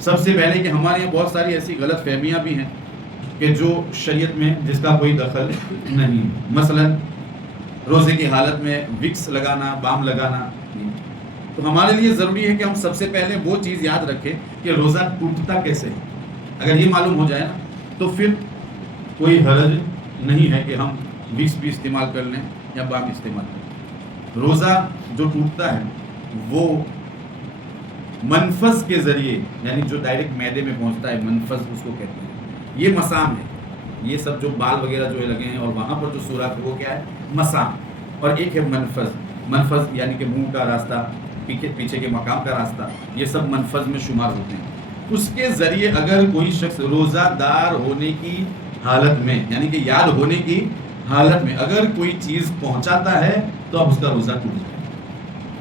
سب سے پہلے کہ ہمارے یہاں بہت ساری ایسی غلط فہمیاں بھی ہیں کہ جو شریعت میں جس کا کوئی دخل نہیں. مثلا روزے کی حالت میں وکس لگانا، بام لگانا. تو ہمارے لیے ضروری ہے کہ ہم سب سے پہلے وہ چیز یاد رکھیں کہ روزہ ٹوٹتا کیسے ہے. اگر یہ معلوم ہو جائے نا تو پھر کوئی حرج نہیں ہے کہ ہم وکس بھی استعمال کر لیں یا بام استعمال کر لیں. روزہ جو ٹوٹتا ہے وہ منفذ کے ذریعے، یعنی جو ڈائریکٹ معدے میں پہنچتا ہے، منفذ اس کو کہتے ہیں. یہ مسام ہے. یہ سب جو بال وغیرہ جو لگے ہیں اور وہاں پر جو سوراخ ہے وہ کیا ہے؟ مسام. اور ایک ہے منفذ. منفذ یعنی کہ منہ کا راستہ، پیچھے کے مقام کا راستہ، یہ سب منفذ میں شمار ہوتے ہیں. اس کے ذریعے اگر کوئی شخص روزہ دار ہونے کی حالت میں، یعنی کہ یاد ہونے کی حالت میں اگر کوئی چیز پہنچاتا ہے تو اب اس کا روزہ ٹوٹ جائے.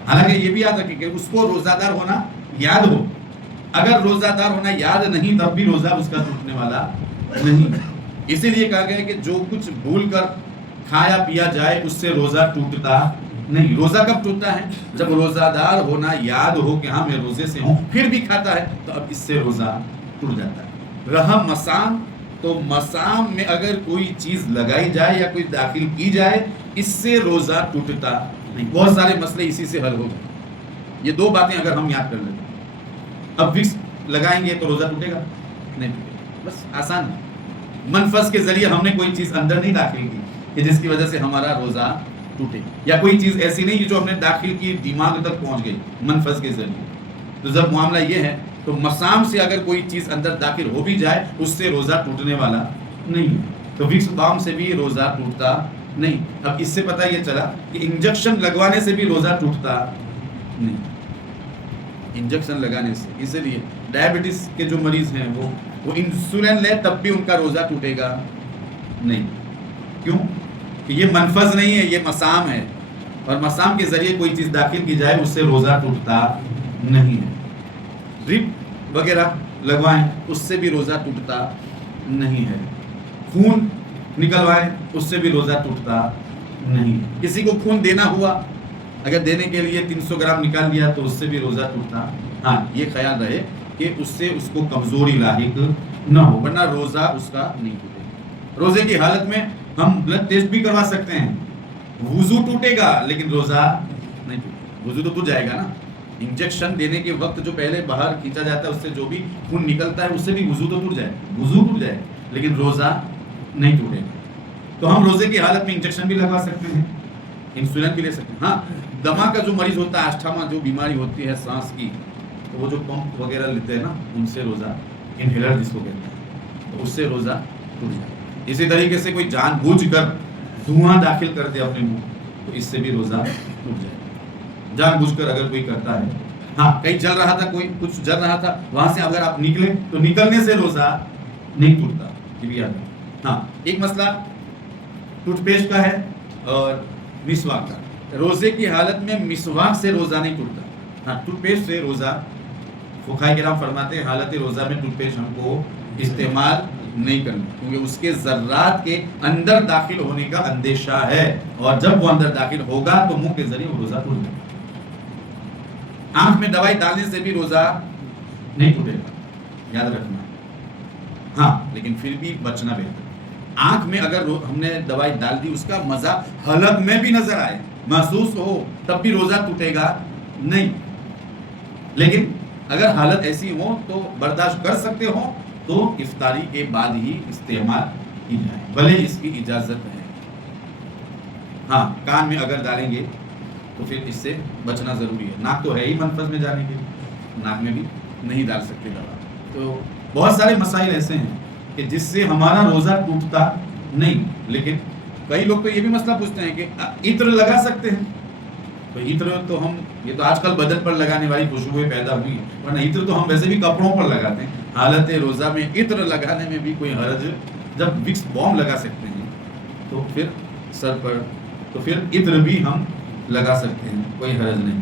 حالانکہ یہ بھی یاد رکھیں کہ اس کو روزہ دار ہونا یاد ہو. اگر روزہ دار ہونا یاد نہیں تب بھی روزہ اس کا ٹوٹنے والا نہیں. اسی لیے کہا گیا کہ جو کچھ بھول کر کھایا پیا جائے اس سے روزہ ٹوٹتا نہیں. روزہ کب ٹوٹتا ہے؟ جب روزہ دار ہونا یاد ہو کہ ہاں میں روزے سے ہوں پھر بھی کھاتا ہے تو اب اس سے روزہ ٹوٹ جاتا ہے. رہا مسام، تو مسام میں اگر کوئی چیز لگائی جائے یا کوئی داخل کی جائے اس سے روزہ ٹوٹتا نہیں. بہت سارے مسئلے اسی سے حل ہو گئے. یہ دو باتیں اگر ہم یاد کر لیتے ہیں. اب وکس لگائیں گے تو روزہ ٹوٹے گا؟ نہیں ٹوٹے گا. بس آسان ہے. منفذ کے ذریعے ہم نے کوئی چیز اندر نہیں داخل کی کہ جس کی وجہ سے ہمارا روزہ ٹوٹے، یا کوئی چیز ایسی نہیں جو ہم نے داخل کی دماغ تک پہنچ گئی منفذ کے ذریعے. تو جب معاملہ یہ ہے تو مسام سے اگر کوئی چیز اندر داخل ہو بھی جائے اس سے روزہ ٹوٹنے والا نہیں ہے. تو وکس بام سے بھی روزہ ٹوٹتا نہیں. اب اس سے پتہ یہ چلا کہ انجیکشن لگوانے سے بھی روزہ ٹوٹتا نہیں. انجیکشن لگانے سے، اس لیے ڈائبٹیز کے جو مریض ہیں وہ انسولین لے تب بھی ان کا روزہ ٹوٹے گا نہیں. کیوں؟ کہ یہ منفذ نہیں ہے، یہ مسام ہے. اور مسام کے ذریعے کوئی چیز داخل کی جائے اس سے روزہ ٹوٹتا نہیں ہے. ڈرپ وغیرہ لگوائیں اس سے بھی روزہ ٹوٹتا نہیں ہے. خون نکلوائیں اس سے بھی روزہ ٹوٹتا نہیں. کسی کو خون دینا ہوا، اگر دینے کے لیے 300 گرام نکال لیا تو اس سے بھی روزہ ٹوٹتا. ہاں یہ خیال رہے کہ اس سے اس کو کمزوری لاحق نہ ہو، ورنہ روزہ اس کا نہیں ٹوٹے. روزے کی حالت میں ہم بلڈ ٹیسٹ بھی کروا سکتے ہیں. وضو ٹوٹے گا لیکن روزہ نہیں ٹوٹے گا. وضو تو ٹوٹ جائے گا نا. انجیکشن دینے کے وقت جو پہلے باہر کھینچا جاتا ہے اس سے جو بھی خون نکلتا ہے اس سے بھی وضو تو ٹوٹ جائے، وضو ٹوٹ جائے لیکن روزہ نہیں ٹوٹے گا. تو ہم روزے کی حالت میں انجیکشن بھی لگوا سکتے ہیں، انسولین بھی لے سکتے ہیں. ہاں دما کا جو مریض ہوتا ہے، آستھما جو بیماری ہوتی ہے سانس کی، تو وہ جو پمپ وغیرہ لیتے ہیں نا ان سے روزہ، انہیلر جس کو کہتے ہیں، تو اس سے روزہ ٹوٹ جائے. اسی طریقے سے کوئی جان بوجھ کر دھواں داخل کر دے اپنے منہ تو اس سے بھی روزہ ٹوٹ جائے. جان بوجھ کر اگر کوئی کرتا ہے، ہاں کہیں جل رہا تھا، کوئی کچھ جل رہا تھا، وہاں سے اگر آپ نکلے تو نکلنے سے روزہ نہیں ٹوٹتا. یہ بھی یاد ہے. ہاں ایک مسئلہ ٹوتھ پیسٹ کا ہے اور مسواک کا. روزے کی حالت میں مسواک سے روزہ نہیں ٹوٹتا. ہاں ٹوتھ پیسٹ سے روزہ، فقہاء کرام فرماتے ہیں حالت روزہ میں ٹوتھ پیسٹ ہم کو استعمال نہیں کرنا کیونکہ اس کے ذرات کے اندر داخل ہونے کا اندیشہ ہے، اور جب وہ اندر داخل ہوگا تو منہ کے ذریعے وہ روزہ ٹوٹ جائے گا. آنکھ میں دوائی ڈالنے سے بھی روزہ نہیں ٹوٹے گا، یاد رکھنا. ہاں لیکن پھر بھی بچنا بہتر. آنکھ میں اگر ہم نے دوائی ڈال دی، اس کا مزہ حلق میں بھی نظر آئے، محسوس ہو، تب بھی روزہ ٹوٹے گا نہیں. لیکن اگر حالت ایسی ہو تو برداشت کر سکتے ہو تو افطاری کے بعد ہی استعمال کی جائے، بھلے اس کی اجازت ہے. ہاں کان میں اگر ڈالیں گے تو پھر اس سے بچنا ضروری ہے. ناک تو ہے ہی منفذ میں جانے کے، ناک میں بھی نہیں ڈال سکتے دوا. تو بہت سارے مسائل ایسے ہیں کہ جس سے ہمارا روزہ ٹوٹتا نہیں. لیکن کئی لوگ تو یہ بھی مسئلہ پوچھتے ہیں کہ عطر لگا سکتے ہیں. تو عطر تو ہم، یہ تو آج کل بدن پر لگانے والی خوشبوئیں پیدا ہوئی ہیں، ورنہ عطر تو ہم ویسے بھی کپڑوں پر لگاتے ہیں. حالت روزہ میں عطر لگانے میں بھی کوئی حرج؟ جب وکس بام لگا سکتے ہیں تو پھر سر پر، تو پھر عطر بھی ہم لگا سکتے ہیں، کوئی حرج نہیں.